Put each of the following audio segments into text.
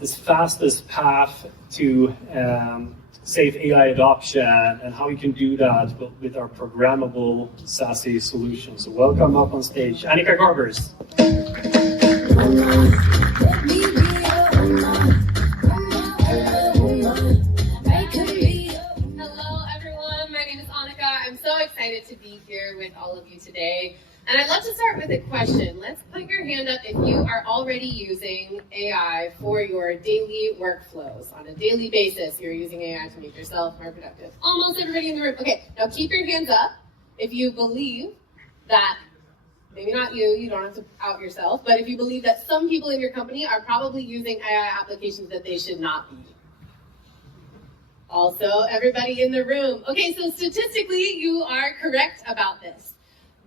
this fastest path to safe AI adoption and how we can do that with our programmable SASE solution. So welcome up on stage, Annika Garbers. Hello everyone, my name is Annika. I'm so excited to be here with all of you today. And I'd love to start with a question. Let's put your hand up if you are already using AI for your daily workflows. On a daily basis, you're using AI to make yourself more productive. Almost everybody in the room. Okay, now keep your hands up if you believe that, maybe not you, you don't have to out yourself, but if you believe that some people in your company are probably using AI applications that they should not be. Also, everybody in the room. Okay, so statistically, you are correct about this.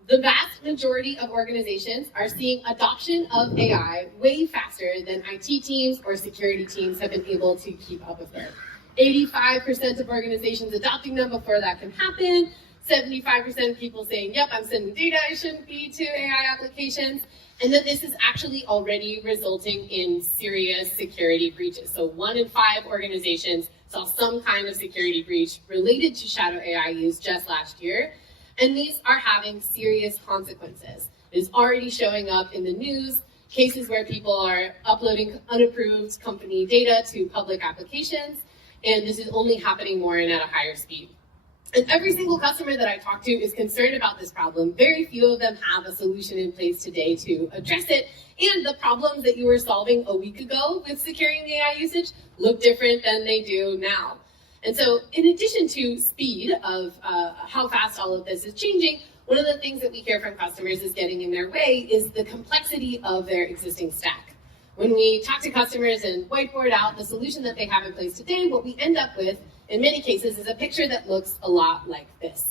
The vast majority of organizations are seeing adoption of AI way faster than IT teams or security teams have been able to keep up with it. 85% of organizations adopting them before that can happen. 75% of people saying, yep, I'm sending data I shouldn't be to AI applications. And that this is actually already resulting in serious security breaches. So 1 in 5 organizations saw some kind of security breach related to shadow AI use just last year. And these are having serious consequences. It's already showing up in the news, cases where people are uploading unapproved company data to public applications, and this is only happening more and at a higher speed. And every single customer that I talk to is concerned about this problem. Very few of them have a solution in place today to address it, and the problems that you were solving a week ago with securing the AI usage look different than they do now. And so in addition to speed of how fast all of this is changing, one of the things that we hear from customers is getting in their way is the complexity of their existing stack. When we talk to customers and whiteboard out the solution that they have in place today, what we end up with, in many cases, is a picture that looks a lot like this.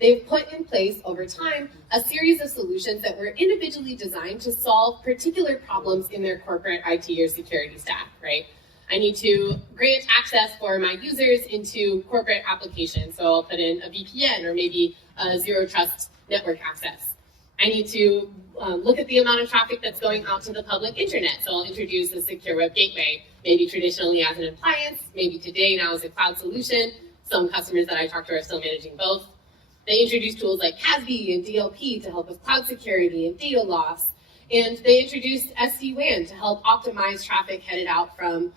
They've put in place over time a series of solutions that were individually designed to solve particular problems in their corporate IT or security stack, right? I need to grant access for my users into corporate applications. So I'll put in a VPN or maybe a zero trust network access. I need to look at the amount of traffic that's going out to the public internet. So I'll introduce a secure web gateway, maybe traditionally as an appliance, maybe today now as a cloud solution. Some customers that I talk to are still managing both. They introduce tools like CASB and DLP to help with cloud security and data loss. And they introduced SD-WAN to help optimize traffic headed out from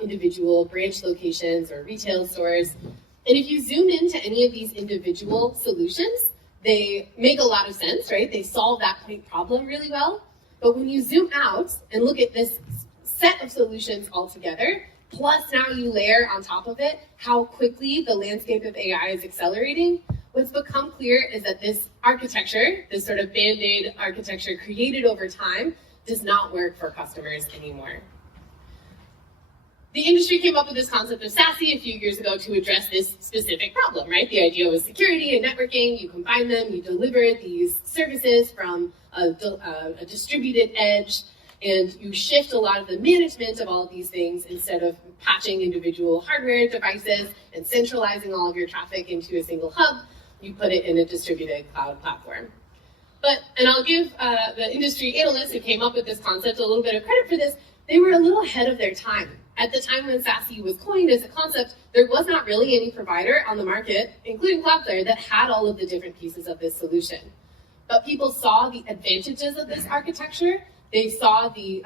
individual branch locations or retail stores. And if you zoom into any of these individual solutions, they make a lot of sense, right? They solve that problem really well. But when you zoom out and look at this set of solutions all together, plus now you layer on top of it how quickly the landscape of AI is accelerating, what's become clear is that this architecture, this sort of Band-Aid architecture created over time, does not work for customers anymore. The industry came up with this concept of SASE a few years ago to address this specific problem, right? The idea was security and networking, you combine them, you deliver these services from a distributed edge, and you shift a lot of the management of all of these things instead of patching individual hardware devices and centralizing all of your traffic into a single hub, you put it in a distributed cloud platform. And I'll give the industry analysts who came up with this concept a little bit of credit for this. They were a little ahead of their time. At the time when SASE was coined as a concept, there was not really any provider on the market, including Cloudflare, that had all of the different pieces of this solution. But people saw the advantages of this architecture. They saw the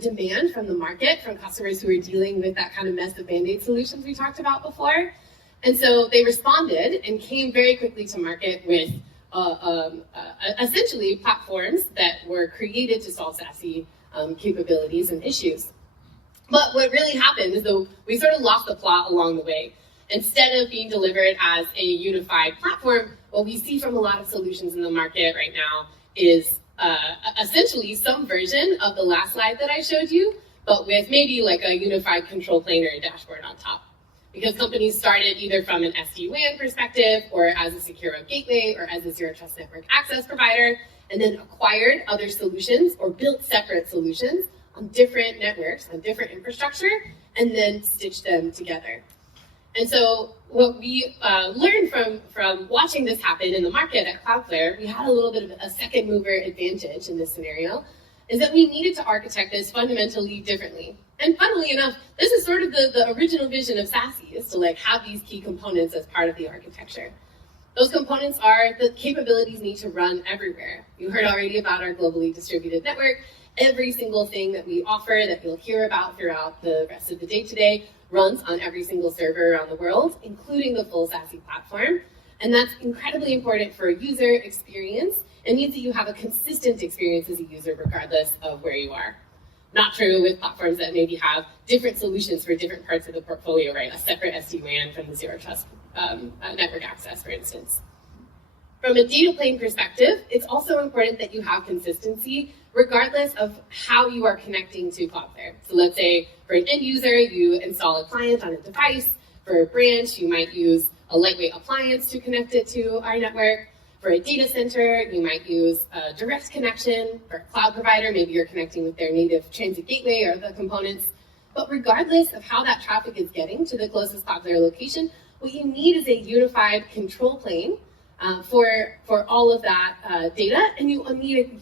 demand from the market, from customers who were dealing with that kind of mess of Band-Aid solutions we talked about before. And so they responded and came very quickly to market with essentially platforms that were created to solve SASE capabilities and issues. But what really happened is that we sort of lost the plot along the way. Instead of being delivered as a unified platform, what we see from a lot of solutions in the market right now is essentially some version of the last slide that I showed you, but with maybe like a unified control plane or a dashboard on top. Because companies started either from an SD-WAN perspective or as a secure web gateway or as a zero trust network access provider, and then acquired other solutions or built separate solutions on different networks, on different infrastructure, and then stitch them together. And so what we learned from watching this happen in the market at Cloudflare, we had a little bit of a second mover advantage in this scenario. is that we needed to architect this fundamentally differently. And funnily enough, this is sort of the original vision of SASE, is to have these key components as part of the architecture. Those components are the capabilities need to run everywhere. You heard already about our globally distributed network. Every single thing that we offer that you'll hear about throughout the rest of the day today runs on every single server around the world, including the full SASE platform. And that's incredibly important for user experience. It means that you have a consistent experience as a user regardless of where you are. Not true with platforms that maybe have different solutions for different parts of the portfolio, right? A separate SD-WAN from the Zero Trust network access, for instance. From a data plane perspective, it's also important that you have consistency regardless of how you are connecting to Cloudflare. So let's say for an end user, you install a client on a device. For a branch, you might use a lightweight appliance to connect it to our network. For a data center, you might use a direct connection. For a cloud provider, maybe you're connecting with their native transit gateway or the components. But regardless of how that traffic is getting to the closest Cloudflare location, what you need is a unified control plane for all of that data, and you need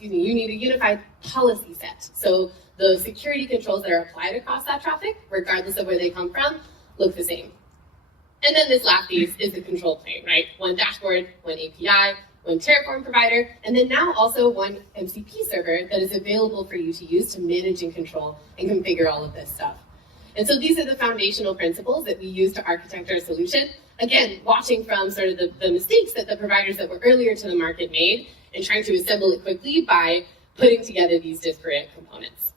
you need a unified policy set. So the security controls that are applied across that traffic, regardless of where they come from, look the same. And then this last piece is the control plane, right? One dashboard, one API, one Terraform provider, and then now also one MCP server that is available for you to use to manage and control and configure all of this stuff. And so these are the foundational principles that we use to architect our solution. Again, watching from sort of the mistakes that the providers that were earlier to the market made and trying to assemble it quickly by putting together these disparate components.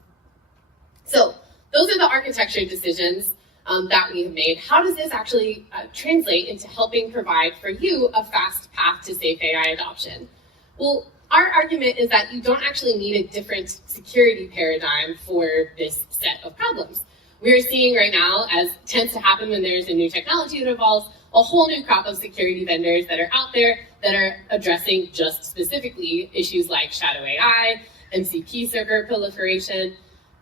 So those are the architecture decisions that we have made. How does this actually translate into helping provide for you a fast path to safe AI adoption? Well, our argument is that you don't actually need a different security paradigm for this set of problems. We're seeing right now, as tends to happen when there's a new technology that evolves, a whole new crop of security vendors that are out there that are addressing just specifically issues like shadow AI, MCP server proliferation.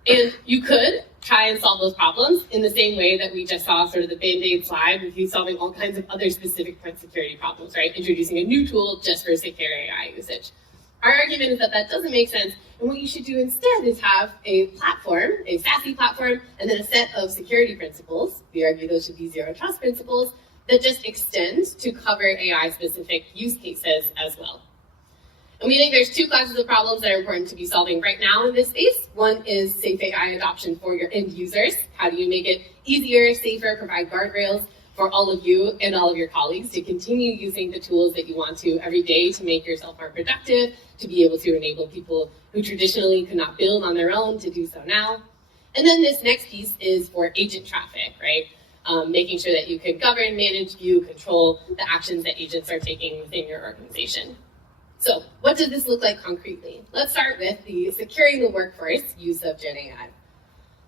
And you could try and solve those problems in the same way that we just saw sort of the Band-Aid slide with you solving all kinds of other specific point security problems, right? Introducing a new tool just for secure AI usage. Our argument is that that doesn't make sense, and what you should do instead is have a platform, a SASE platform, and then a set of security principles. We argue those should be Zero Trust principles that just extend to cover AI-specific use cases as well. And we think there's two classes of problems that are important to be solving right now in this space. One is safe AI adoption for your end users. How do you make it easier, safer, provide guardrails for all of you and all of your colleagues to continue using the tools that you want to every day to make yourself more productive, to be able to enable people who traditionally could not build on their own to do so now. And then this next piece is for agent traffic, right? Making sure that you can govern, manage, view, control the actions that agents are taking within your organization. So what does this look like concretely? Let's start with the securing the workforce use of Gen AI.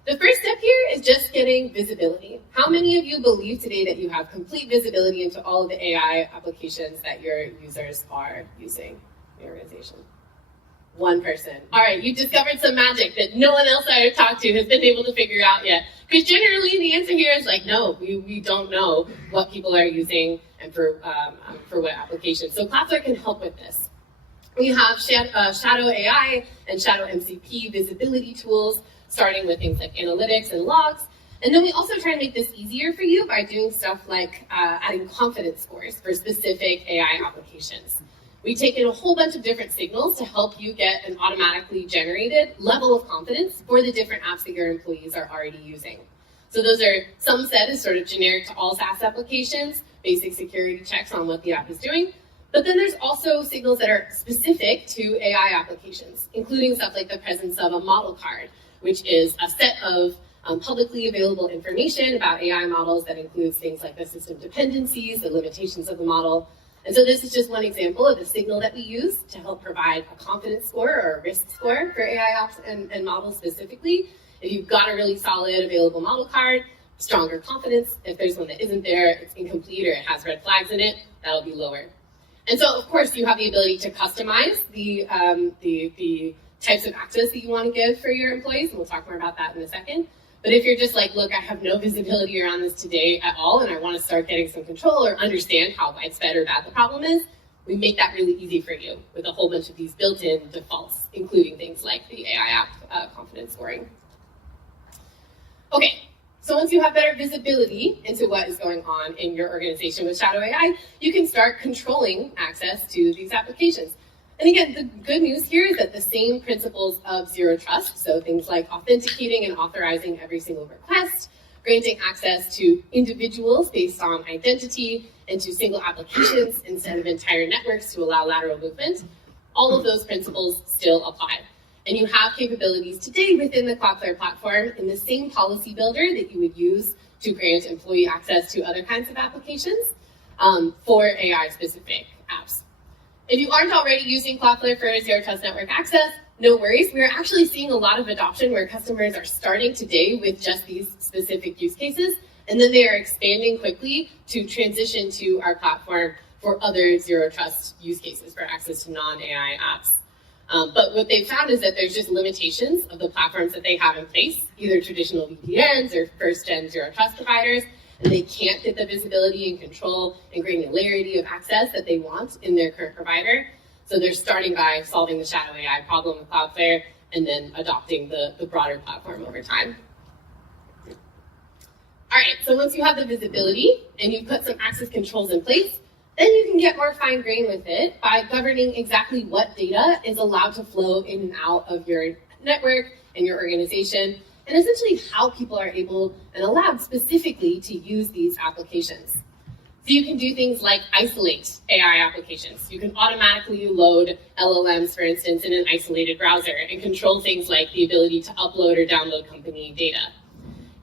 The first step here is just getting visibility. How many of you believe today that you have complete visibility into all of the AI applications that your users are using in your organization? One person. All right, you discovered some magic that no one else I've talked to has been able to figure out yet. Because generally the answer here is like, no, we don't know what people are using and for what applications. So Cloudflare can help with this. We have Shadow AI and Shadow MCP visibility tools, starting with things like analytics and logs. And then we also try to make this easier for you by doing stuff like adding confidence scores for specific AI applications. We take in a whole bunch of different signals to help you get an automatically generated level of confidence for the different apps that your employees are already using. So those are, some said is sort of generic to all SaaS applications, basic security checks on what the app is doing. But then there's also signals that are specific to AI applications, including stuff like the presence of a model card, which is a set of publicly available information about AI models that includes things like the system dependencies, the limitations of the model. And so this is just one example of the signal that we use to help provide a confidence score or a risk score for AI apps and models specifically. If you've got a really solid available model card, stronger confidence. If there's one that isn't there, it's incomplete or it has red flags in it, that'll be lower. And so, of course, you have the ability to customize the types of access that you want to give for your employees, and we'll talk more about that in a second. But if you're just like, look, I have no visibility around this today at all, and I want to start getting some control or understand how widespread or bad the problem is, We make that really easy for you with a whole bunch of these built-in defaults, including things like the AI app confidence scoring. Okay, so once you have better visibility into what is going on in your organization with Shadow AI, you can start controlling access to these applications. And again, the good news here is that the same principles of zero trust, so things like authenticating and authorizing every single request, granting access to individuals based on identity, and to single applications instead of entire networks to allow lateral movement, all of those principles still apply. And you have capabilities today within the Cloudflare platform in the same policy builder that you would use to grant employee access to other kinds of applications for AI-specific apps. If you aren't already using Cloudflare for Zero Trust Network Access, no worries. We're actually seeing a lot of adoption where customers are starting today with just these specific use cases, and then they are expanding quickly to transition to our platform for other Zero Trust use cases for access to non-AI apps. But what they've found is that there's just limitations of the platforms that they have in place, either traditional VPNs or first-gen Zero Trust providers, and they can't get the visibility and control and granularity of access that they want in their current provider. So they're starting by solving the Shadow AI problem with Cloudflare and then adopting the broader platform over time. All right, so once you have the visibility and you put some access controls in place, then you can get more fine-grained with it by governing exactly what data is allowed to flow in and out of your network and your organization, and essentially how people are able and allowed specifically to use these applications. So you can do things like isolate AI applications. You can automatically load LLMs, for instance, in an isolated browser and control things like the ability to upload or download company data.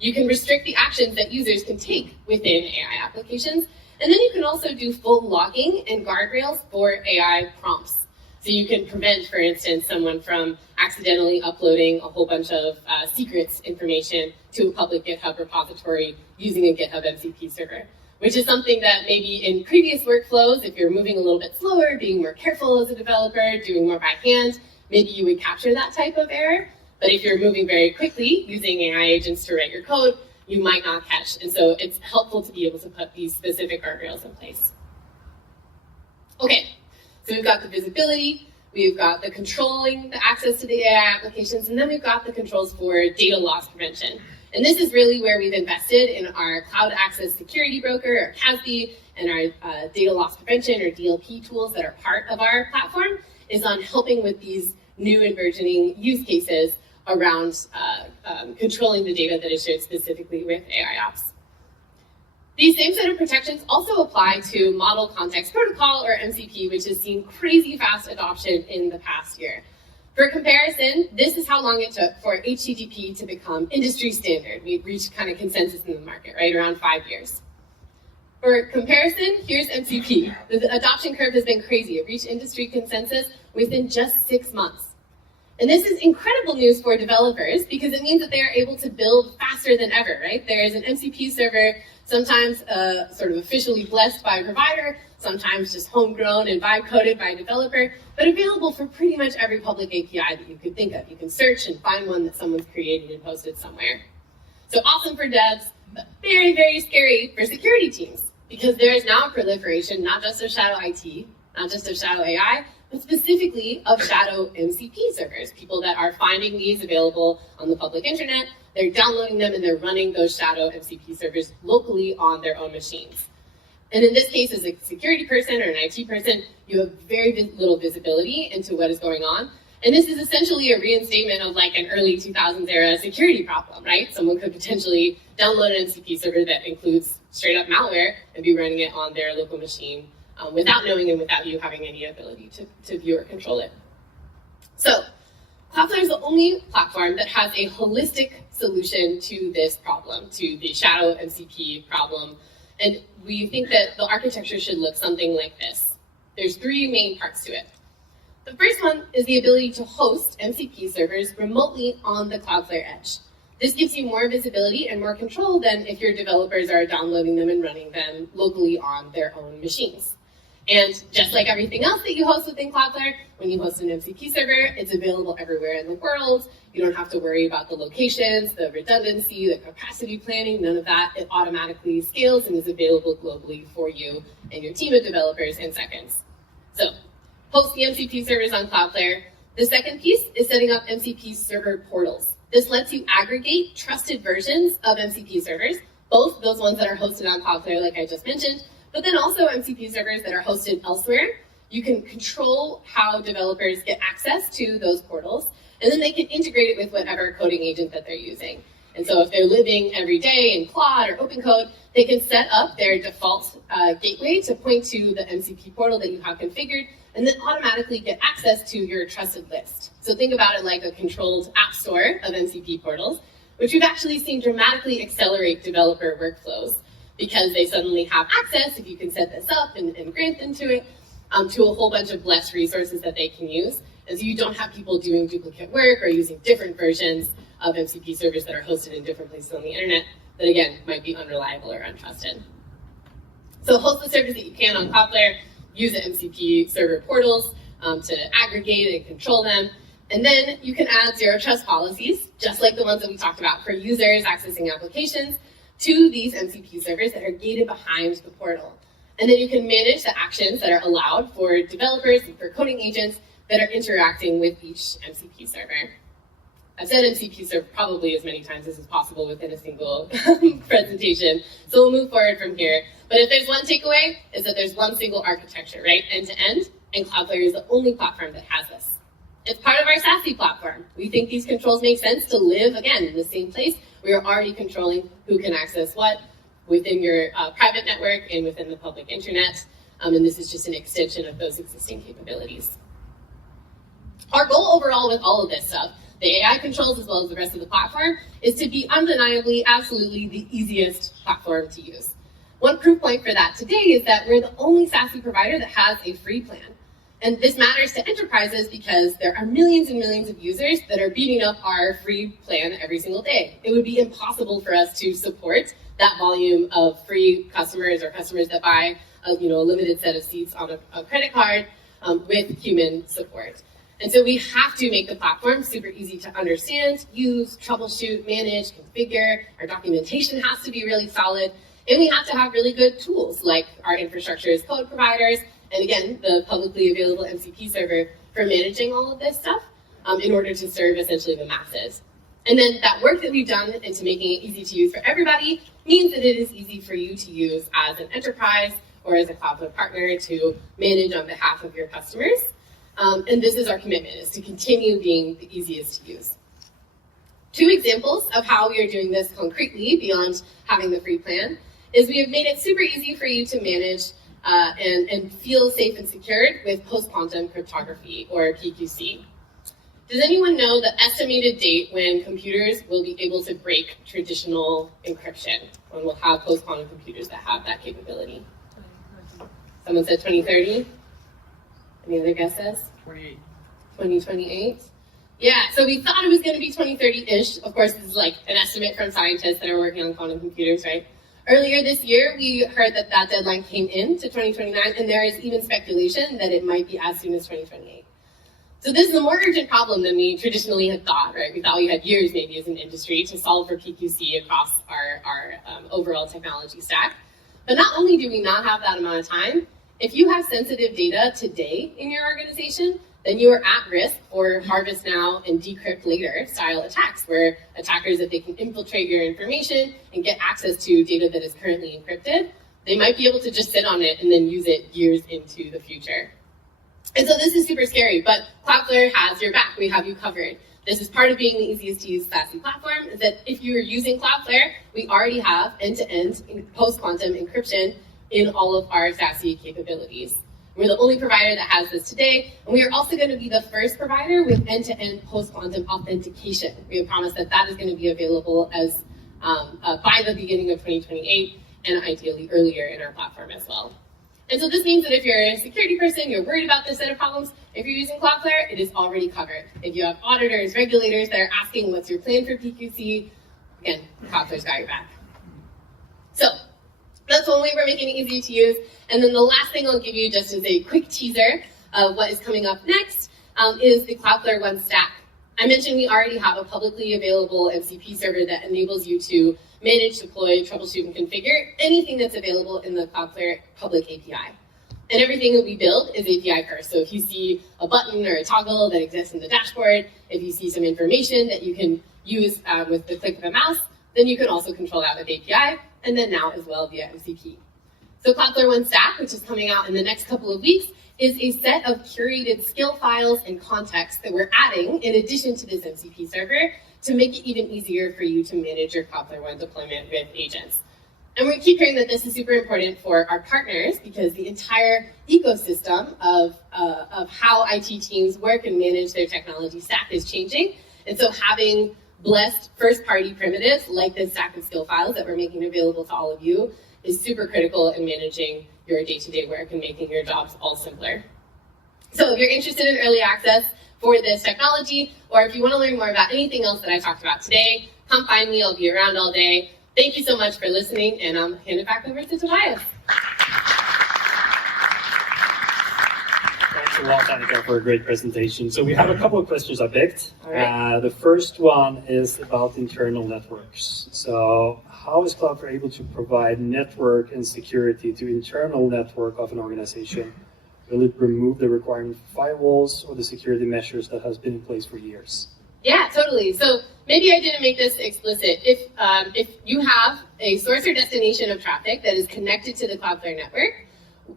You can restrict the actions that users can take within AI applications. And then you can also do full logging and guardrails for AI prompts. So you can prevent, for instance, someone from accidentally uploading a whole bunch of secrets information to a public GitHub repository using a GitHub MCP server, which is something that maybe in previous workflows, if you're moving a little bit slower, being more careful as a developer, doing more by hand, maybe you would capture that type of error. But if you're moving very quickly using AI agents to write your code, you might not catch. And so it's helpful to be able to put these specific guardrails in place. Okay, so we've got the visibility, we've got the controlling the access to the AI applications, and then we've got the controls for data loss prevention. And this is really where we've invested in our Cloud Access Security Broker, or CASB, and our data loss prevention, or DLP tools that are part of our platform, is on helping with these new and burgeoning use cases around controlling the data that is shared specifically with AI apps. These same set of protections also apply to Model Context Protocol, or MCP, which has seen crazy fast adoption in the past year. For comparison, this is how long it took for HTTP to become industry standard. We've reached kind of consensus in the market, right, around 5 years. For comparison, here's MCP. The adoption curve has been crazy. It reached industry consensus within just 6 months. And this is incredible news for developers because it means that they are able to build faster than ever, right? There is an MCP server, sometimes sort of officially blessed by a provider, sometimes just homegrown and vibe-coded by a developer, but available for pretty much every public API that you could think of. You can search and find one that someone's created and posted somewhere. So awesome for devs, but very, very scary for security teams because there is now a proliferation, not just of Shadow IT, not just of Shadow AI, but specifically of Shadow MCP servers, people that are finding these available on the public internet, they're downloading them, and they're running those Shadow MCP servers locally on their own machines. And in this case, as a security person or an IT person, you have very little visibility into what is going on. And this is essentially a reinstatement of like an early 2000s era security problem, right? Someone could potentially download an MCP server that includes straight up malware and be running it on their local machine without knowing and without you having any ability to view or control it. So Cloudflare is the only platform that has a holistic solution to this problem, to the Shadow MCP problem. And we think that the architecture should look something like this. There's 3 main parts to it. The first one is the ability to host MCP servers remotely on the Cloudflare edge. This gives you more visibility and more control than if your developers are downloading them and running them locally on their own machines. And just like everything else that you host within Cloudflare, when you host an MCP server, it's available everywhere in the world. You don't have to worry about the locations, the redundancy, the capacity planning, none of that. It automatically scales and is available globally for you and your team of developers in seconds. host the MCP servers on Cloudflare. The second piece is setting up MCP server portals. This lets you aggregate trusted versions of MCP servers, both those ones that are hosted on Cloudflare, like I just mentioned, but then also MCP servers that are hosted elsewhere. You can control how developers get access to those portals, and then they can integrate it with whatever coding agent that they're using. And so if they're living every day in Claude or OpenCode, they can set up their default gateway to point to the MCP portal that you have configured, and then automatically get access to your trusted list. So think about it like a controlled app store of MCP portals, which we've actually seen dramatically accelerate developer workflows because they suddenly have access, if you can set this up and grant them to it, to a whole bunch of blessed resources that they can use. And so you don't have people doing duplicate work or using different versions of MCP servers that are hosted in different places on the internet that, again, might be unreliable or untrusted. So host the servers that you can on Cloudflare, use the MCP server portals to aggregate and control them. And then you can add zero trust policies, just like the ones that we talked about for users accessing applications, to these MCP servers that are gated behind the portal. And then you can manage the actions that are allowed for developers and for coding agents that are interacting with each MCP server. I've said MCP server probably as many times as is possible within a single presentation, so we'll move forward from here. But if there's one takeaway, is that there's one single architecture, right, end to end, and Cloudflare is the only platform that has this. It's part of our SASE platform. We think these controls make sense to live, again, in the same place. We are already controlling who can access what within your private network and within the public internet, and this is just an extension of those existing capabilities. Our goal overall with all of this stuff, the AI controls as well as the rest of the platform, is to be undeniably, absolutely the easiest platform to use. One proof point for that today is that we're the only SASE provider that has a free plan. And this matters to enterprises because there are millions and millions of users that are beating up our free plan every single day. It would be impossible for us to support that volume of free customers or customers that buy a limited set of seats on a credit card with human support. And so we have to make the platform super easy to understand, use, troubleshoot, manage, configure. Our documentation has to be really solid. And we have to have really good tools like our infrastructure as code providers, and again, the publicly available MCP server for managing all of this stuff in order to serve essentially the masses. And then that work that we've done into making it easy to use for everybody means that it is easy for you to use as an enterprise or as a Cloudflare partner to manage on behalf of your customers. And this is our commitment, is to continue being the easiest to use. Two examples of how we are doing this concretely beyond having the free plan is we have made it super easy for you to manage and feel safe and secured with post-quantum cryptography, or PQC. Does anyone know the estimated date when computers will be able to break traditional encryption, when we'll have post-quantum computers that have that capability? Someone said 2030? Any other guesses? 2028? Yeah, so we thought it was going to be 2030-ish. Of course, this is like an estimate from scientists that are working on quantum computers, right? Earlier this year, we heard that that deadline came in to 2029, and there is even speculation that it might be as soon as 2028. So this is a more urgent problem than we traditionally had thought, right? We thought we had years maybe as an industry to solve for PQC across our overall technology stack. But not only do we not have that amount of time, if you have sensitive data today in your organization, then you are at risk for harvest now and decrypt later style attacks, where attackers, if they can infiltrate your information and get access to data that is currently encrypted, they might be able to just sit on it and then use it years into the future. And so this is super scary, but Cloudflare has your back. We have you covered. This is part of being the easiest to use SASE platform, is that if you're using Cloudflare, we already have end-to-end post-quantum encryption in all of our SASE capabilities. We're the only provider that has this today, and we are also going to be the first provider with end-to-end post-quantum authentication. We have promised that that is going to be available as by the beginning of 2028, and ideally earlier in our platform as well. And so this means that if you're a security person, you're worried about this set of problems, if you're using Cloudflare, it is already covered. If you have auditors, regulators that are asking what's your plan for PQC, again, Cloudflare's got your back. So that's one way we're making it easy to use. And then the last thing I'll give you, just as a quick teaser of what is coming up next, is the Cloudflare One Stack. I mentioned we already have a publicly available MCP server that enables you to manage, deploy, troubleshoot, and configure anything that's available in the Cloudflare public API. And everything that we build is API first. So if you see a button or a toggle that exists in the dashboard, if you see some information that you can use with the click of a mouse, then you can also control that with API, and then now as well via MCP. So Cloudflare One Stack, which is coming out in the next couple of weeks, is a set of curated skill files and context that we're adding in addition to this MCP server to make it even easier for you to manage your Cloudflare One deployment with agents. And we keep hearing that this is super important for our partners because the entire ecosystem of how IT teams work and manage their technology stack is changing. And so having blessed first-party primitives like this stack of skill files that we're making available to all of you is super critical in managing your day-to-day work and making your jobs all simpler. So if you're interested in early access for this technology, or if you want to learn more about anything else that I talked about today, come find me. I'll be around all day. Thank you so much for listening, and I'll hand it back over to Tobias. Thanks a lot, Annika, for a great presentation. So we have a couple of questions I picked. All right. The first one is about internal networks. So how is Cloudflare able to provide network and security to internal network of an organization? Will it remove the requirement for firewalls or the security measures that has been in place for years? Yeah, totally. So maybe I didn't make this explicit. If you have a source or destination of traffic that is connected to the Cloudflare network,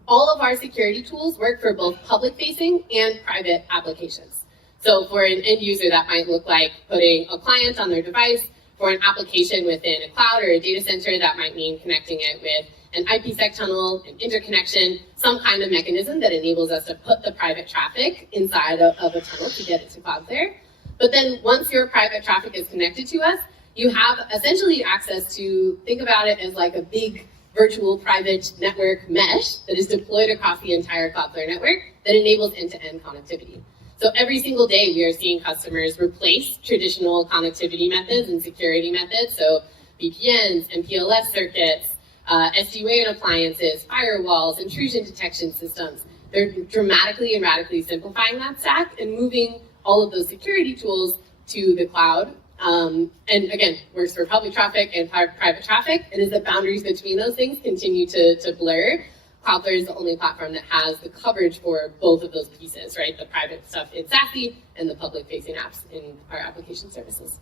all of our security tools work for both public-facing and private applications. So for an end user, that might look like putting a client on their device. For an application within a cloud or a data center, that might mean connecting it with an IPsec tunnel, an interconnection, some kind of mechanism that enables us to put the private traffic inside of a tunnel to get it to Cloudflare. But then once your private traffic is connected to us, you have essentially access to, think about it as like a big virtual private network mesh that is deployed across the entire Cloudflare network that enables end-to-end connectivity. So every single day we are seeing customers replace traditional connectivity methods and security methods, so VPNs, MPLS circuits, SD-WAN appliances, firewalls, intrusion detection systems. They're dramatically and radically simplifying that stack and moving all of those security tools to the cloud. And again, works for public traffic and private traffic. And as the boundaries between those things continue to blur, Cloudflare is the only platform that has the coverage for both of those pieces, right? The private stuff in SASE and the public-facing apps in our application services.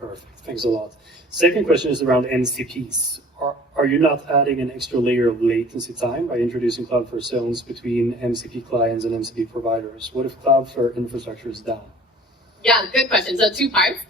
Perfect. Thanks a lot. Second question is around MCPs. Are you not adding an extra layer of latency time by introducing Cloudflare zones between MCP clients and MCP providers? What if Cloudflare infrastructure is down? Yeah, good question. So 2 parts.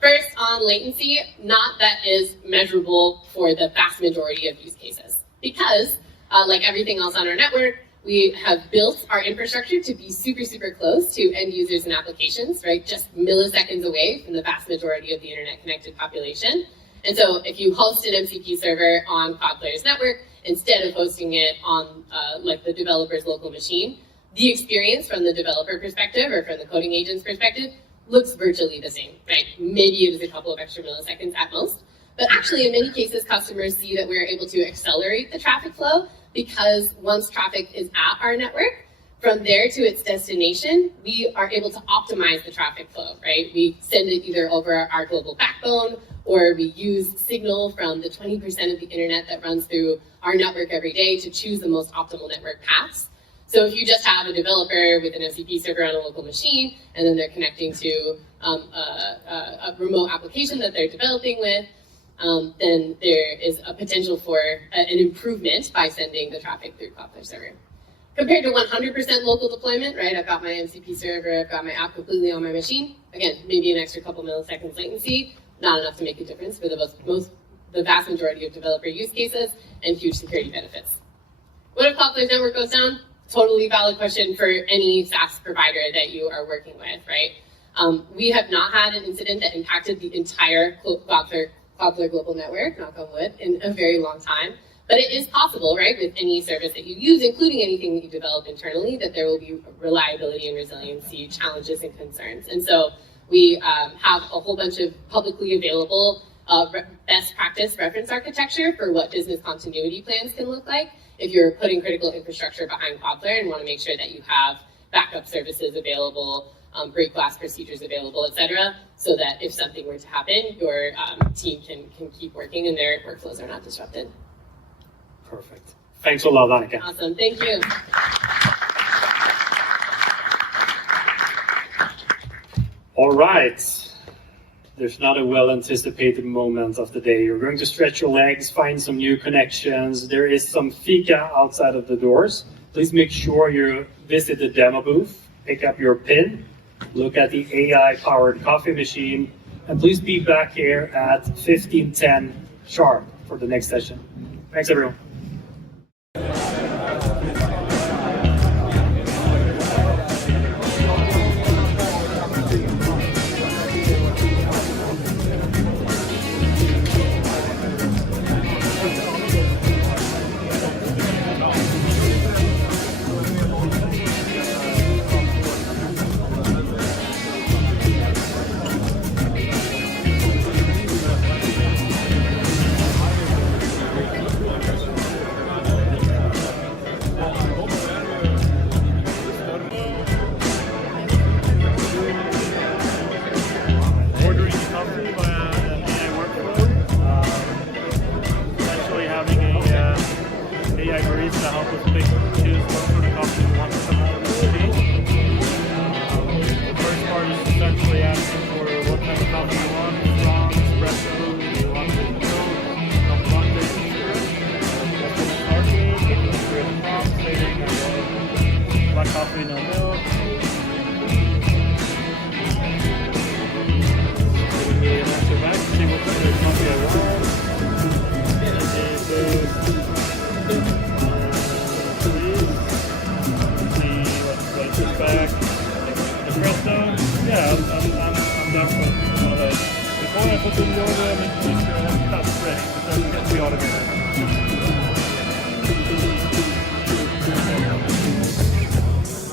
First, on latency, not that is measurable for the vast majority of use cases. Because, like everything else on our network, we have built our infrastructure to be super, super close to end users and applications, right? Just milliseconds away from the vast majority of the internet-connected population. And so if you host an MCP server on Cloudflare's network, instead of hosting it on like the developer's local machine, the experience from the developer perspective or from the coding agent's perspective looks virtually the same, right? Maybe it is a couple of extra milliseconds at most. But actually, in many cases, customers see that we're able to accelerate the traffic flow because once traffic is at our network, from there to its destination, we are able to optimize the traffic flow, right? We send it either over our global backbone, or we use signal from the 20% of the internet that runs through our network every day to choose the most optimal network paths. So if you just have a developer with an MCP server on a local machine, and then they're connecting to a remote application that they're developing with, then there is a potential for an improvement by sending the traffic through Cloudflare server. Compared to 100% local deployment, right? I've got my MCP server, I've got my app completely on my machine. Again, maybe an extra couple milliseconds latency, not enough to make a difference for the vast majority of developer use cases and huge security benefits. What if Cloudflare's network goes down? Totally valid question for any SaaS provider that you are working with, right? We have not had an incident that impacted the entire Cloudflare global network, knock on wood, in a very long time. But it is possible, right, with any service that you use, including anything that you develop internally, that there will be reliability and resiliency challenges and concerns. And so we have a whole bunch of publicly available best practice reference architecture for what business continuity plans can look like if you're putting critical infrastructure behind Cloudflare and want to make sure that you have backup services available, break glass procedures available, et cetera, so that if something were to happen, your team can keep working and their workflows are not disrupted. Perfect. Thanks a lot, Annika. Awesome, thank you. All right. There's not a well-anticipated moment of the day. You're going to stretch your legs, find some new connections. There is some fika outside of the doors. Please make sure you visit the demo booth, pick up your pin, look at the AI-powered coffee machine, and please be back here at 15:10 sharp for the next session. Thanks, everyone.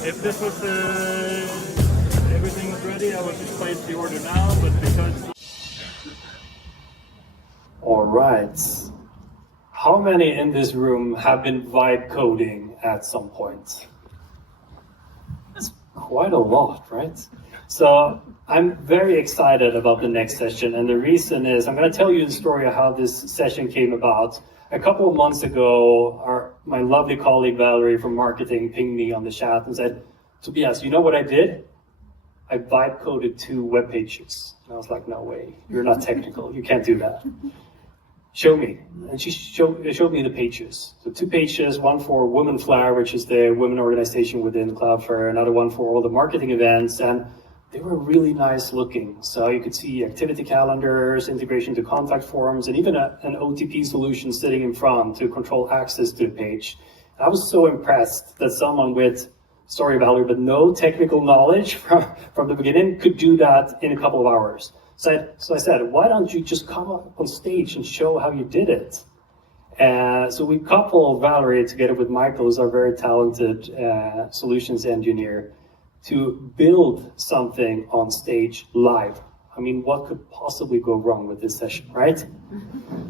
If this was everything was ready, I would just place the order now, but because... All right. How many in this room have been vibe coding at some point? That's quite a lot, right? So I'm very excited about the next session, and the reason is I'm going to tell you the story of how this session came about. A couple of months ago, my lovely colleague Valerie from marketing pinged me on the chat and said, Tobias, you know what I did? I vibe coded 2 web pages. And I was like, no way, you're not technical, you can't do that. Show me. And she showed me the pages. So 2 pages, one for Womenflare, which is the women organization within Cloudflare, another one for all the marketing events, and they were really nice looking. So you could see activity calendars, integration to contact forms, and even an OTP solution sitting in front to control access to the page. I was so impressed that someone with, sorry Valerie, but no technical knowledge from the beginning could do that in a couple of hours. So I said, why don't you just come up on stage and show how you did it? So we coupled Valerie together with Michael, who's our very talented solutions engineer, to build something on stage live. I mean, what could possibly go wrong with this session, right?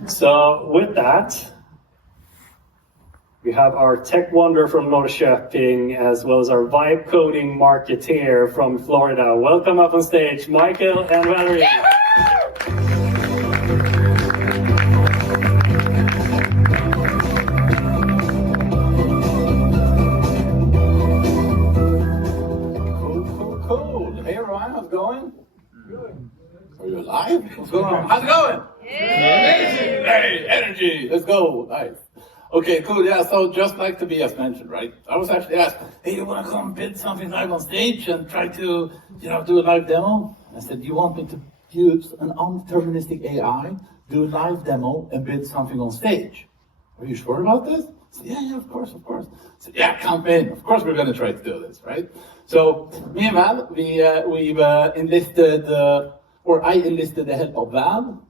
So with that, we have our tech wonder from Norrköping, as well as our vibe coding marketeer from Florida. Welcome up on stage, Michael and Valerie. How's it going? Good. Are you alive? What's going on? How's it going? Yay! Hey, energy! Let's go! Nice. Okay, cool. Yeah, so just like Tobias mentioned, right? I was actually asked, hey, you want to come build something live on stage and try to, do a live demo? I said, you want me to use an undeterministic AI, do a live demo, and build something on stage? Are you sure about this? I said, yeah, of course. I said, yeah, come in. Of course we're going to try to do this, right? So me and Val, we've enlisted, or I enlisted the help of Val.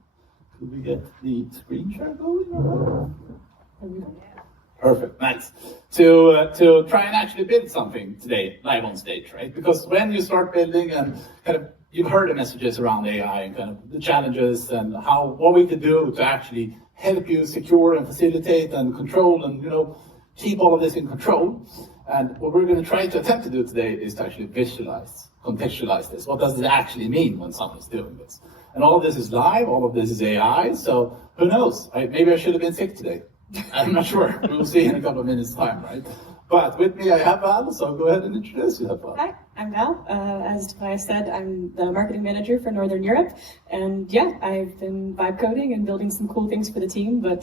Could we get the screen share going? Perfect, nice. To try and actually build something today, live on stage, right? Because when you start building and kind of, you've heard the messages around AI and kind of the challenges and what we could do to actually help you secure and facilitate and control and, keep all of this in control. And what we're going to try to attempt to do today is to actually visualize, contextualize this. What does it actually mean when someone's doing this? And all of this is live, all of this is AI, so who knows? Maybe I should have been sick today. I'm not sure. We'll see in a couple of minutes' time, right? But with me, I have Val, so go ahead and introduce yourself, Val. Hi, I'm Val. As Tobias said, I'm the marketing manager for Northern Europe. And yeah, I've been vibe coding and building some cool things for the team, but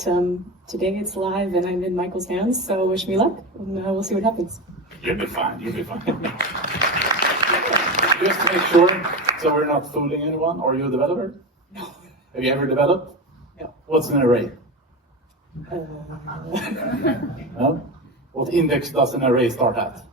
today it's live and I'm in Michael's hands, so wish me luck, and we'll see what happens. You'll be fine, you'll be fine. Just to make sure, so we're not fooling anyone, are you a developer? No. Have you ever developed? No. What's an array? No? What index does an array start at?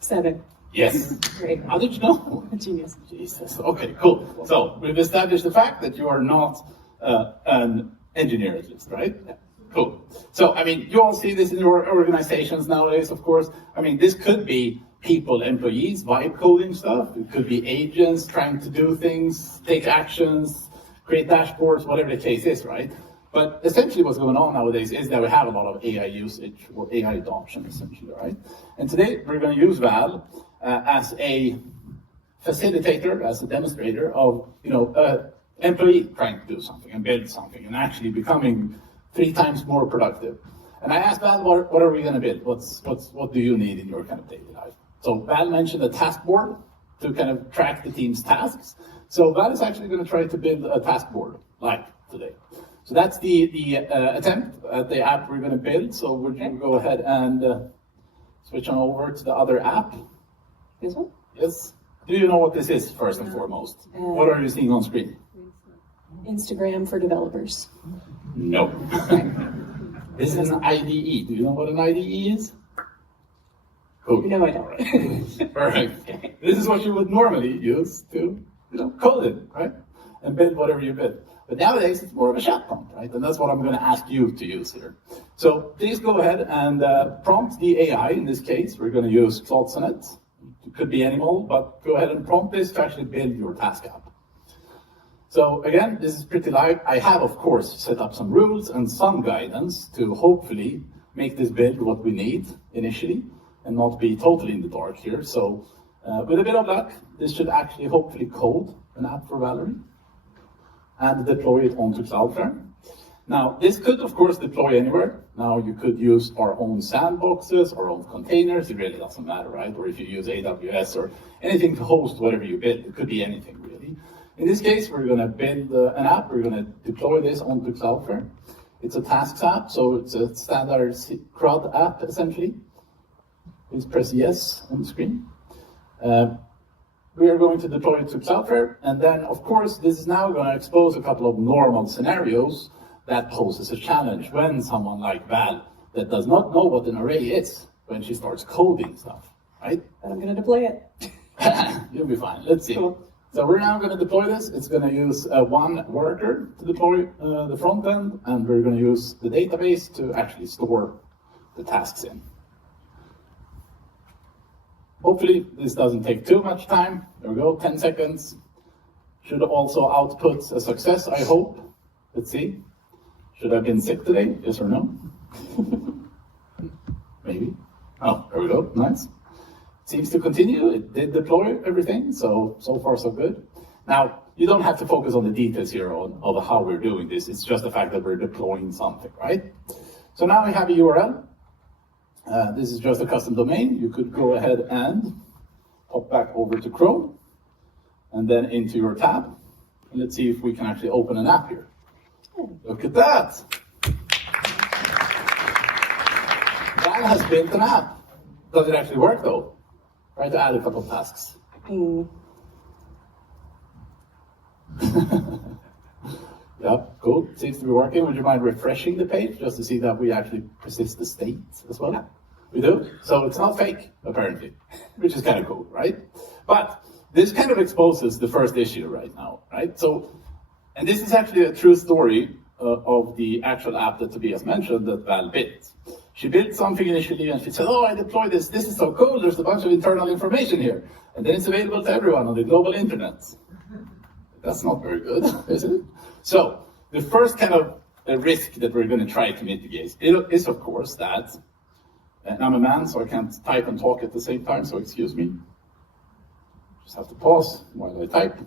7. Yes. Great. How did you know? Genius. Jesus. Okay, cool. So we've established the fact that you are not an engineer at least, right? Yeah. Cool. So, I mean, you all see this in your organizations nowadays, of course. I mean, this could be people, employees, vibe coding stuff. It could be agents trying to do things, take actions, create dashboards, whatever the case is, right? But essentially what's going on nowadays is that we have a lot of AI usage or AI adoption, essentially, right? And today we're going to use Val as a facilitator, as a demonstrator of, employee trying to do something and build something and actually becoming 3 times more productive. And I asked Val, what are we going to build? What do you need in your kind of daily life? So Val mentioned a task board to kind of track the team's tasks. So Val is actually going to try to build a task board live today. So that's the attempt at the app we're going to build. So would you go ahead and switch on over to the other app? This one? Yes. Do you know what this is, first and foremost? What are you seeing on screen? Instagram for developers. No. This is an IDE. Do you know what an IDE is? Cool. No, I don't. Perfect. This is what you would normally use to, code it, right? And build whatever you build. But nowadays, it's more of a chat prompt, right? And that's what I'm going to ask you to use here. So please go ahead and prompt the AI. In this case, we're going to use Cloudlare. It could be animal, but go ahead and prompt this to actually build your task app. So again, this is pretty live. I have, of course, set up some rules and some guidance to hopefully make this build what we need initially and not be totally in the dark here. So with a bit of luck, this should actually hopefully code an app for Valerie and deploy it onto Cloudflare. Now, this could, of course, deploy anywhere. Now, you could use our own sandboxes, our own containers. It really doesn't matter, right? Or if you use AWS or anything to host whatever you build. It could be anything, really. In this case, we're going to build an app. We're going to deploy this onto Cloudflare. It's a tasks app, so it's a standard CRUD app, essentially. Please press yes on the screen. We are going to deploy it to Cloudflare, and then, of course, this is now going to expose a couple of normal scenarios that poses a challenge when someone like Val, that does not know what an array is, when she starts coding stuff, right? And I'm going to deploy it. You'll be fine. Let's see. Cool. So we're now going to deploy this. It's going to use one worker to deploy the front end, and we're going to use the database to actually store the tasks in. Hopefully, this doesn't take too much time. There we go, 10 seconds. Should also output a success, I hope. Let's see. Should I have been sick today? Yes or no? Maybe. Oh, there we go, nice. Seems to continue. It did deploy everything, so far so good. Now, you don't have to focus on the details here of how we're doing this. It's just the fact that we're deploying something, right? So now we have a URL. This is just a custom domain. You could go ahead and pop back over to Chrome and then into your tab. And let's see if we can actually open an app here. Look at that. Val has built an app. Does it actually work though? Try to add a couple of tasks. Yeah, cool. Seems to be working. Would you mind refreshing the page just to see that we actually persist the state as well? Yeah. We do? So it's not fake, apparently, which is kind of cool, right? But this kind of exposes the first issue right now, right? So, and this is actually a true story of the actual app that Tobias mentioned that Val built. She built something initially and she said, oh, I deployed this. This is so cool. There's a bunch of internal information here. And then it's available to everyone on the global internet. That's not very good, is it? So the first kind of risk that we're going to try to mitigate is, of course, that, and I'm a man, so I can't type and talk at the same time, so excuse me. Just have to pause while I type.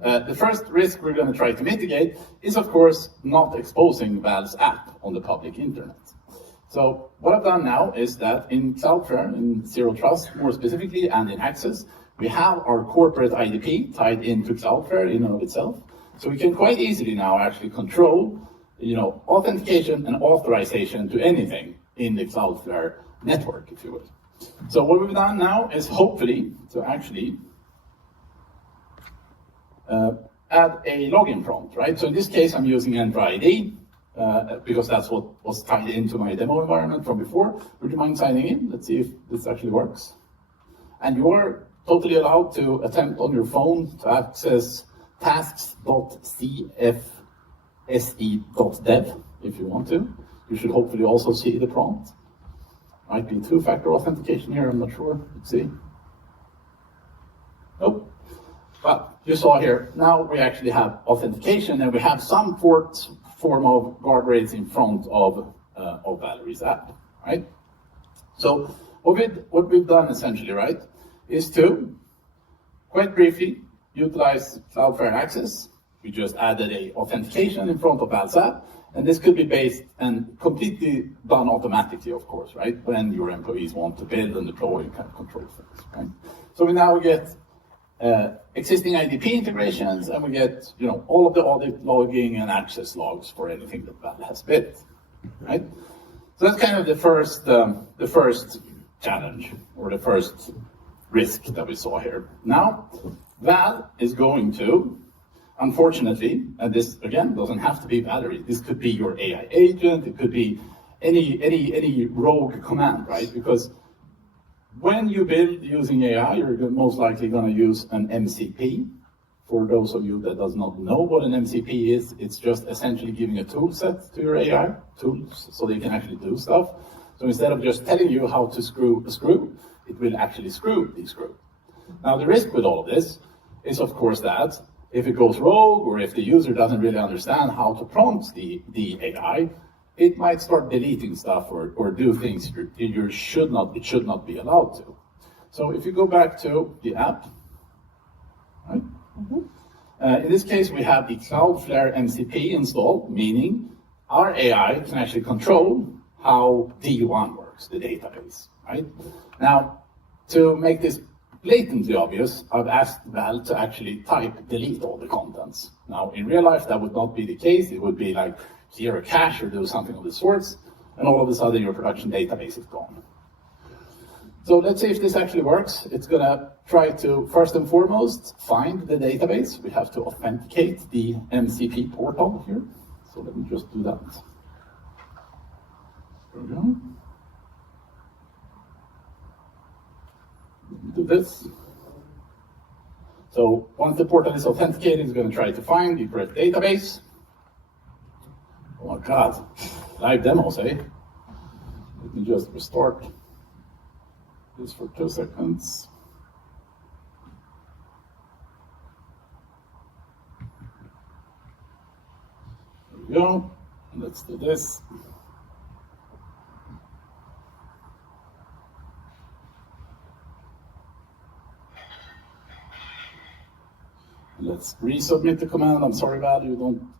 The first risk we're going to try to mitigate is, of course, not exposing Valve's app on the public internet. So what I've done now is that in Cloudflare, in Zero Trust more specifically, and in Access, we have our corporate IDP tied into Cloudflare in and of itself. So we can quite easily now actually control, authentication and authorization to anything in the Cloudflare network, if you will. So what we've done now is hopefully to actually add a login prompt, right? So in this case, I'm using Entra ID because that's what was tied into my demo environment from before. Would you mind signing in? Let's see if this actually works. And you're totally allowed to attempt on your phone to access tasks.cfse.dev if you want to. You should hopefully also see the prompt. Might be two-factor authentication here, I'm not sure. Let's see. Nope. But you saw here, now we actually have authentication and we have some form of guardrails in front of Valerie's app, right? So what we've done essentially, right, is to, quite briefly, utilize Cloudflare Access. We just added a authentication in front of Valve's app, and this could be based and completely done automatically, of course, right? When your employees want to build and deploy and kind of control things, right? So we now get existing IDP integrations, and we get all of the audit logging and access logs for anything that Valve has built, right? So that's kind of the first challenge or the first risk that we saw here. Now, Valve is going to, unfortunately, and this again doesn't have to be Valerie. This could be your AI agent. It could be any rogue command, right? Because when you build using AI, you're most likely going to use an MCP. For those of you that does not know what an MCP is, it's just essentially giving a tool set to your AI tools so they can actually do stuff. So instead of just telling you how to screw a screw, it will actually screw the screw. Now the risk with all of this is, of course, that if it goes rogue or if the user doesn't really understand how to prompt the AI, it might start deleting stuff or do things it should not be allowed to. So if you go back to the app, right? In this case, we have the Cloudflare MCP installed, meaning our AI can actually control how D1 works, the database, right? Now, to make this blatantly obvious, I've asked Val to actually type delete all the contents. Now, in real life, that would not be the case. It would be like clear a cache or do something of the sorts, and all of a sudden your production database is gone. So let's see if this actually works. It's going to try to, first and foremost, find the database. We have to authenticate the MCP portal here. So let me just do that. There we go. Let me do this. So once the portal is authenticated, it's going to try to find the correct database. Oh my God, live demos, eh? Let me just restart this for 2 seconds. There we go. Let's do this. Let's resubmit the command. I'm sorry, Val,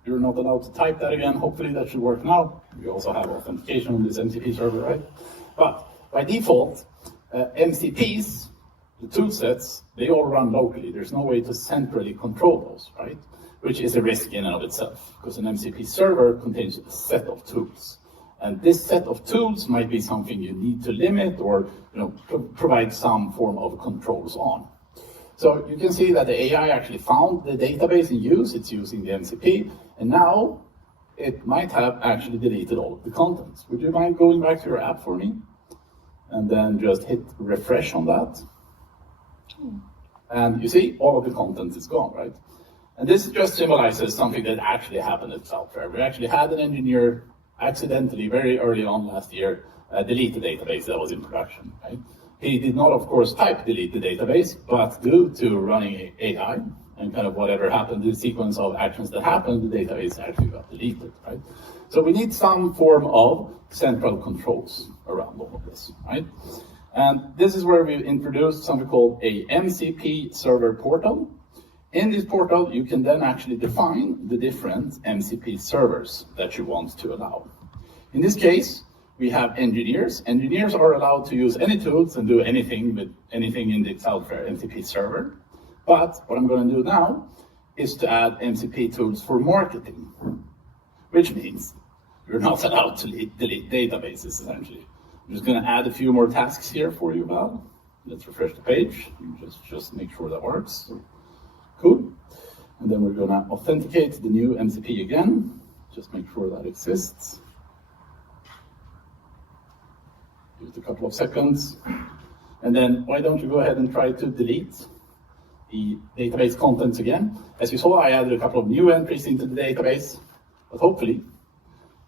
you're not allowed to type that again. Hopefully that should work now. We also have authentication on this MCP server, right? But by default, MCPs, the tool sets, they all run locally. There's no way to centrally control those, right? Which is a risk in and of itself, because an MCP server contains a set of tools. And this set of tools might be something you need to limit or provide some form of controls on. So you can see that the AI actually found the database in use. It's using the MCP, and now it might have actually deleted all of the contents. Would you mind going back to your app for me? And then just hit refresh on that. And you see, all of the content is gone, right? And this just symbolizes something that actually happened at Cloudflare. We actually had an engineer accidentally, very early on last year, delete the database that was in production, right? He did not, of course, type delete the database, but due to running AI and kind of whatever happened, the sequence of actions that happened, the database actually got deleted, right? So we need some form of central controls around all of this, right? And this is where we introduced something called a MCP server portal. In this portal, you can then actually define the different MCP servers that you want to allow. In this case, we have engineers. Engineers are allowed to use any tools and do anything with anything in the Cloudflare MCP server. But what I'm going to do now is to add MCP tools for marketing, which means you're not allowed to delete databases, essentially. I'm just going to add a few more tasks here for you, Val. Let's refresh the page. Just make sure that works. Cool. And then we're going to authenticate the new MCP again. Just make sure that exists. Give it a couple of seconds. And then why don't you go ahead and try to delete the database contents again. As you saw, I added a couple of new entries into the database, but hopefully,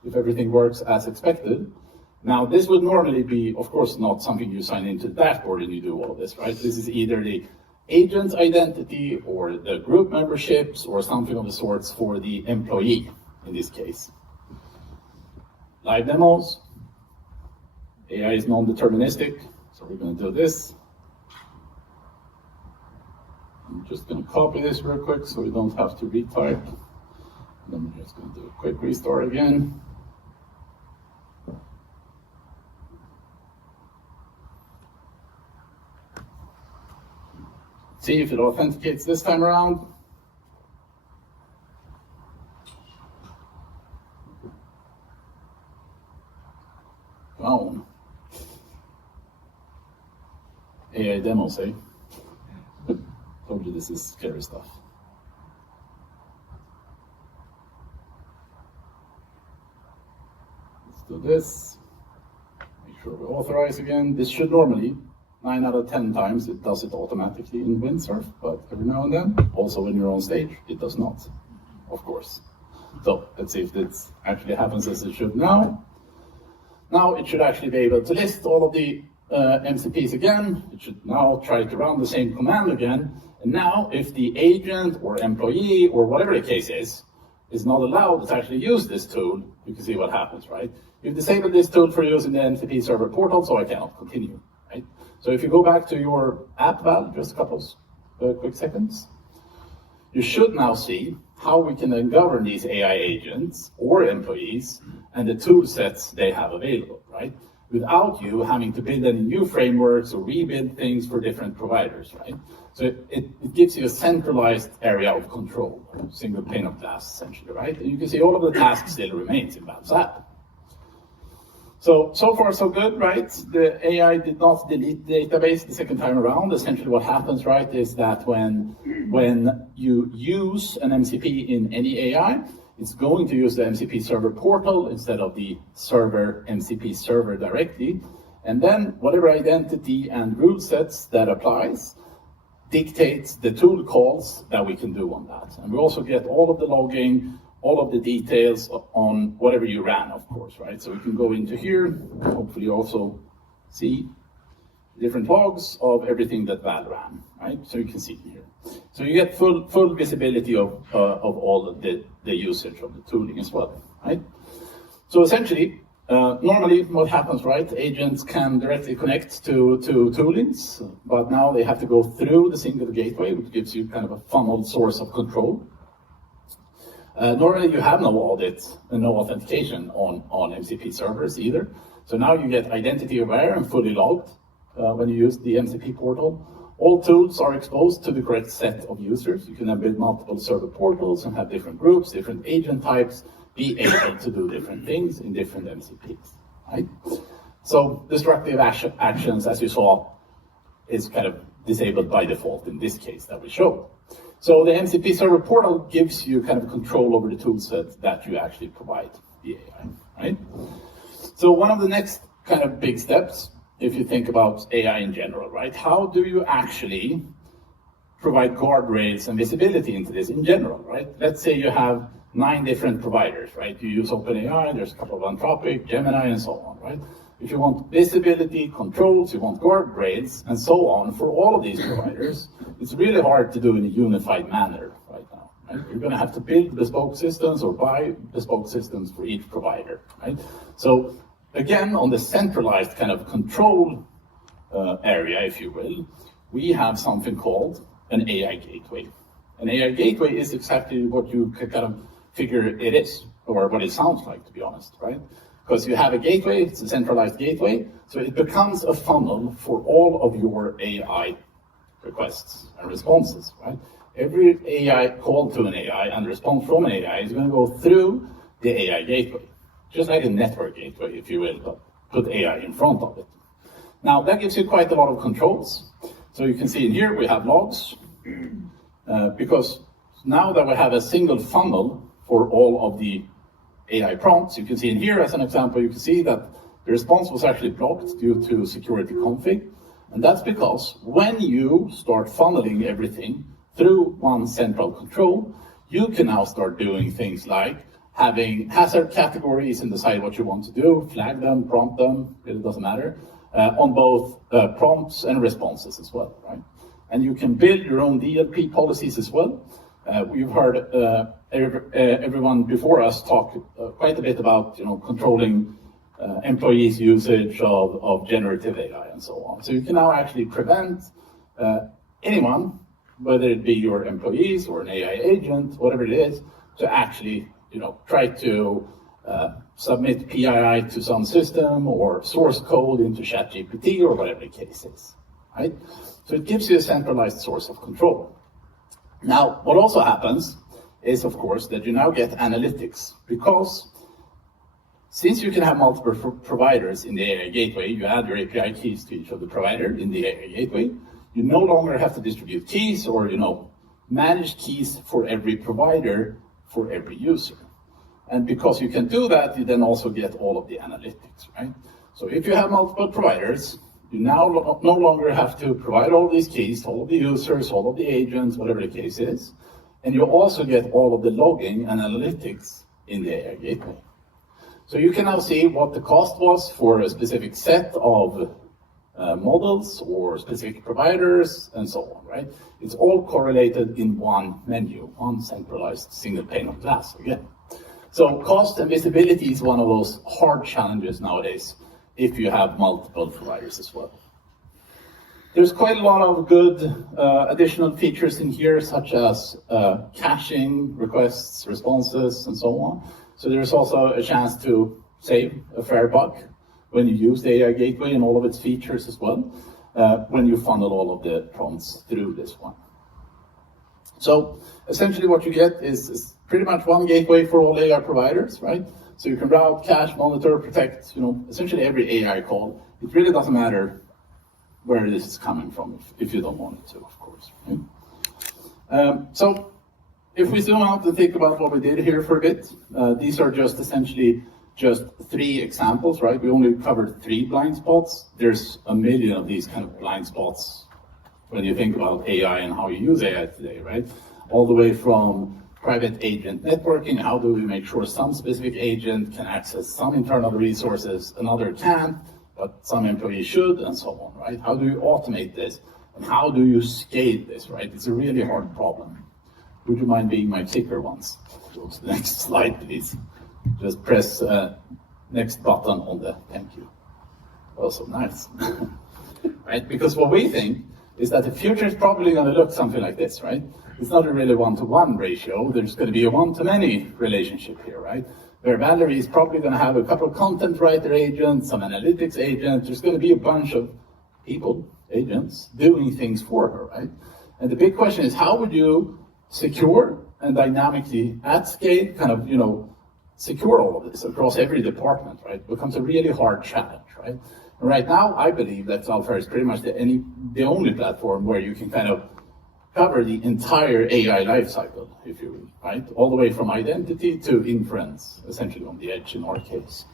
if everything works as expected. Now, this would normally be, of course, not something you sign into the dashboard and you do all this, right? This is either the agent's identity or the group memberships or something of the sorts for the employee in this case. Live demos. AI is non-deterministic, so we're going to do this. I'm just going to copy this real quick so we don't have to retype. Then we're just going to do a quick restart again. See if it authenticates this time around. Wow. AI demos, eh? Told you this is scary stuff. Let's do this. Make sure we authorize again. This should normally, 9 out of 10 times, it does it automatically in Windsurf, but every now and then, also when you're on stage, it does not, of course. So let's see if this actually happens as it should now. Now it should actually be able to list all of the MCPs again. It should now try to run the same command again. And now if the agent or employee or whatever the case is not allowed to actually use this tool, you can see what happens, right? You've disabled this tool for use in the MCP server portal, so I cannot continue, right? So if you go back to your app, Val, just a couple of quick seconds, you should now see how we can then govern these AI agents or employees and the tool sets they have available, right? Without you having to build any new frameworks or rebuild things for different providers, right? So it gives you a centralized area of control, a single pane of glass, essentially, right? And you can see all of the tasks still remains in Val's app. So far so good, right? The AI did not delete the database the second time around. Essentially what happens, right, is that when you use an MCP in any AI, it's going to use the MCP server portal instead of the server MCP server directly. And then whatever identity and rule sets that applies dictates the tool calls that we can do on that. And we also get all of the logging, all of the details on whatever you ran, of course, right? So we can go into here, hopefully also see different logs of everything that Val ran, right? So you can see here. So you get full visibility of all of the usage of the tooling as well, right? So essentially, normally what happens, right? Agents can directly connect to toolings, but now they have to go through the single gateway, which gives you kind of a funneled source of control. Normally you have no audit and no authentication on MCP servers either. So now you get identity aware and fully logged when you use the MCP portal. All tools are exposed to the correct set of users. You can then build multiple server portals and have different groups, different agent types, be able to do different things in different MCPs, right? So destructive actions, as you saw, is kind of disabled by default in this case that we showed. So the MCP server portal gives you kind of control over the toolset that you actually provide the AI, right? So one of the next kind of big steps, if you think about AI in general, right? How do you actually provide guardrails and visibility into this in general, right? Let's say you have 9 different providers, right? You use OpenAI, there's a couple of Anthropic, Gemini, and so on, right? If you want visibility, controls, you want guardrails, and so on for all of these providers, it's really hard to do in a unified manner right now. Right? You're going to have to build bespoke systems or buy bespoke systems for each provider, right? So again, on the centralized kind of control area, if you will, we have something called an AI gateway. An AI gateway is exactly what you can kind of figure it is, or what it sounds like, to be honest, right? Because you have a gateway, it's a centralized gateway, so it becomes a funnel for all of your AI requests and responses, right? Every AI call to an AI and response from an AI is going to go through the AI gateway, just like a network gateway, if you will, but put AI in front of it. Now, that gives you quite a lot of controls. So you can see in here we have logs, because now that we have a single funnel for all of the AI prompts, you can see in here as an example, you can see that the response was actually blocked due to security config. And that's because when you start funneling everything through one central control, you can now start doing things like having hazard categories and decide what you want to do, flag them, prompt them, it doesn't matter, on both prompts and responses as well, right? And you can build your own DLP policies as well. We've heard everyone before us talk quite a bit about, controlling employees' usage of generative AI and so on. So you can now actually prevent anyone, whether it be your employees or an AI agent, whatever it is, to actually, try to submit PII to some system or source code into ChatGPT or whatever the case is, right? So it gives you a centralized source of control. Now, what also happens is, of course, that you now get analytics, because since you can have multiple providers in the AI gateway, you add your API keys to each of the provider in the AI gateway, you no longer have to distribute keys or, manage keys for every provider for every user. And because you can do that, you then also get all of the analytics, right? So if you have multiple providers, you now no longer have to provide all these keys to all of the users, all of the agents, whatever the case is. And you also get all of the logging and analytics in the AI gateway. So you can now see what the cost was for a specific set of models or specific providers and so on, right? It's all correlated in one menu, one centralized single pane of glass again. So cost and visibility is one of those hard challenges nowadays if you have multiple providers as well. There's quite a lot of good additional features in here, such as caching, requests, responses, and so on. So there's also a chance to save a fair buck when you use the AI gateway and all of its features as well, when you funnel all of the prompts through this one. So essentially what you get is pretty much one gateway for all AI providers, right? So you can route, cache, monitor, protect, essentially every AI call. It really doesn't matter where this is coming from if you don't want it to, of course. Right? So if we zoom out and think about what we did here for a bit, these are just essentially just 3 examples, right? We only covered 3 blind spots. There's a million of these kind of blind spots when you think about AI and how you use AI today, right? All the way from private agent networking, how do we make sure some specific agent can access some internal resources, another can't, but some employees should, and so on, right? How do you automate this? And how do you scale this, right? It's a really hard problem. Would you mind being my clicker once? Go to the next slide, please. Just press next button on the thank you. Also nice. Right? Because what we think is that the future is probably going to look something like this, right? It's not a really one-to-one ratio. There's going to be a one-to-many relationship here, right? Where Valerie is probably going to have a couple of content writer agents, some analytics agents. There's going to be a bunch of people, agents, doing things for her, right? And the big question is, how would you secure and dynamically, at scale, kind of, secure all of this across every department, right? It becomes a really hard challenge, right? And right now, I believe that Cloudflare is pretty much the only platform where you can kind of cover the entire AI lifecycle, if you will, right? All the way from identity to inference, essentially on the edge in our case.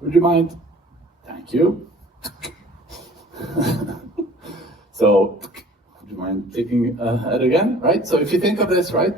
Would you mind? Thank you. So, would you mind clicking it again, right? So if you think of this, right?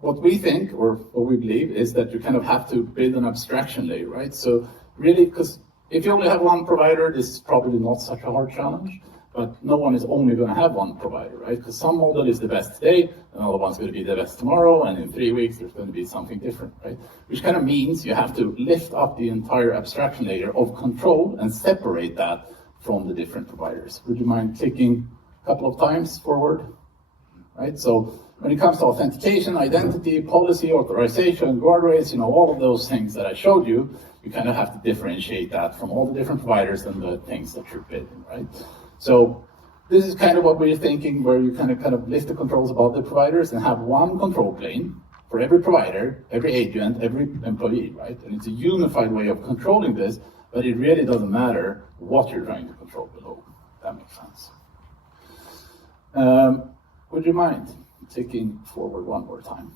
What we think, or what we believe, is that you kind of have to build an abstraction layer, right? So really, because if you only have one provider, this is probably not such a hard challenge, but no one is only going to have one provider, right? Because some model is the best today, another one's going to be the best tomorrow, and in 3 weeks there's going to be something different, right? Which kind of means you have to lift up the entire abstraction layer of control and separate that from the different providers. Would you mind clicking a couple of times forward? right? So when it comes to authentication, identity, policy, authorization, guardrails, all of those things that I showed you, you kind of have to differentiate that from all the different providers and the things that you're building, right? So this is kind of what we're thinking, where you kind of lift the controls above the providers and have one control plane for every provider, every agent, every employee, right? And it's a unified way of controlling this, but it really doesn't matter what you're trying to control below. That makes sense. Would you mind taking forward one more time?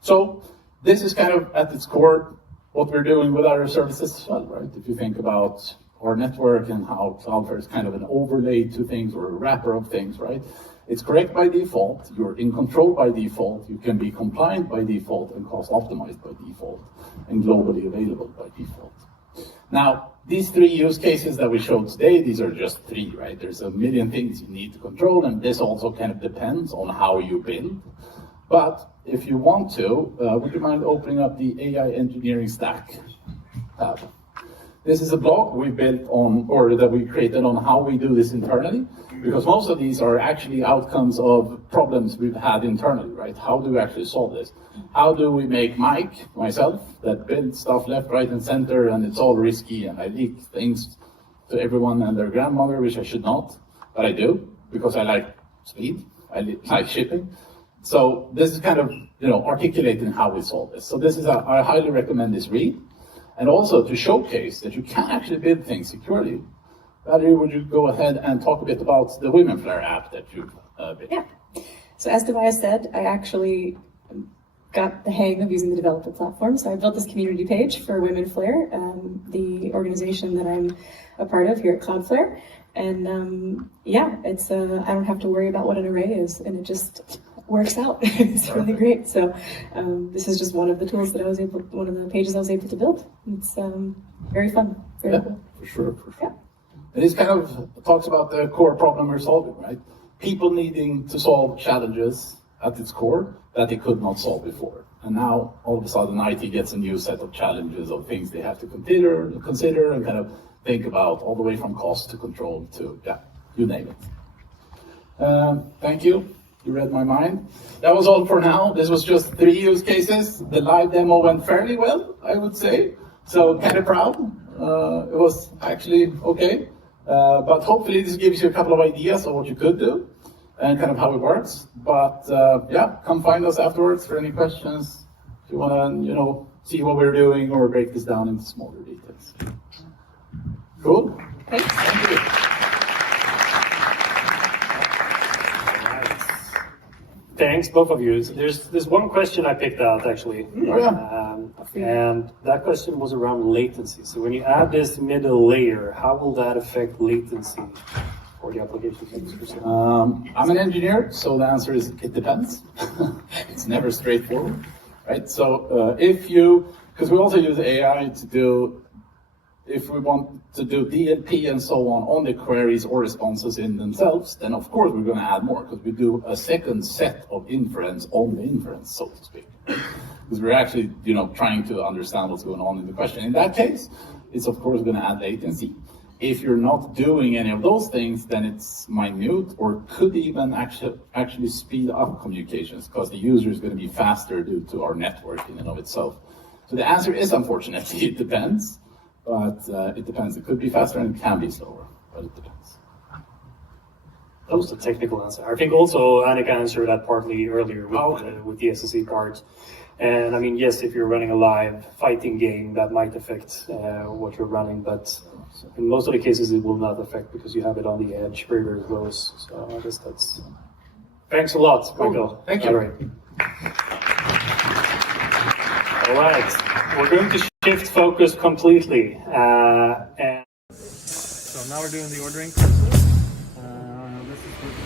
So this is kind of at its core what we're doing with our services as well, right? If you think about our network and how Cloudflare is kind of an overlay to things or a wrapper of things, right? It's correct by default, you're in control by default, you can be compliant by default and cost optimized by default, and globally available by default. Now, these three use cases that we showed today, these are just three, right? There's a million things you need to control, and this also kind of depends on how you build. But if you want to, would you mind opening up the AI engineering stack tab? This is a blog we built on, or that we created on how we do this internally, because most of these are actually outcomes of problems we've had internally, right? How do we actually solve this? How do we make myself, that builds stuff left, right, and center, and it's all risky, and I leak things to everyone and their grandmother, which I should not, but I do, because I like speed, I like shipping. So this is kind of, articulating how we solve this. So this is, I highly recommend this read. And also to showcase that you can actually build things securely. Valerie, would you go ahead and talk a bit about the WomenFlare app that you've built? Yeah. So as Tobias said, I actually got the hang of using the developer platform. So I built this community page for WomenFlare, the organization that I'm a part of here at Cloudflare. And it's I don't have to worry about what an array is, and it just works out. It's really great. So this is just one of the tools that one of the pages I was able to build. It's very fun. Very cool. For sure. Yeah. And this kind of talks about the core problem we're solving, right? People needing to solve challenges at its core that they could not solve before. And now, all of a sudden, IT gets a new set of challenges of things they have to consider and kind of think about, all the way from cost to control to, you name it. Thank you. You read my mind. That was all for now. This was just 3 use cases. The live demo went fairly well, I would say. So kind of proud. It was actually okay. But hopefully this gives you a couple of ideas of what you could do and kind of how it works. But come find us afterwards for any questions. If you want to, see what we're doing or break this down into smaller details. Cool. Thanks. Thank you. Thanks, both of you. There's one question I picked out, actually. And that question was around latency. So when you add this middle layer, how will that affect latency for the applications? I'm an engineer, so the answer is it depends. It's never straightforward, right? So because we also use AI to do, if we want to do DLP and so on the queries or responses in themselves, then of course we're going to add more, because we do a second set of inference on the inference, so to speak. Because we're actually, trying to understand what's going on in the question. In that case, it's of course going to add latency. If you're not doing any of those things, then it's minute, or could even actually speed up communications, because the user is going to be faster due to our network in and of itself. So the answer is, unfortunately, it depends. But it depends. It could be faster and it can be slower, but it depends. That was the technical answer. I think also Annika answered that partly earlier with the SASE part. And I mean, yes, if you're running a live fighting game, that might affect what you're running, but in most of the cases it will not affect, because you have it on the edge very, very close. So I guess that's... Thanks a lot, Michael. Thank you. All right. We're going to shift focus completely. And So now we're doing the ordering process. This is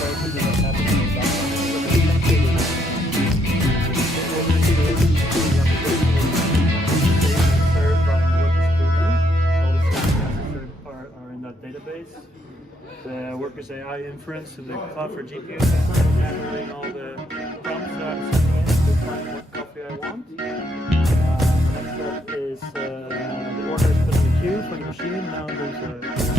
process of what's happening in the background. But essentially, the order queue is the application is served by workers query. All the statuses are in that database. The workers AI inference and the Cloudflare GTM is handling all the prompts that I'm sending in to find what coffee I want. Next up is the order is put in the queue for the machine. Now there's a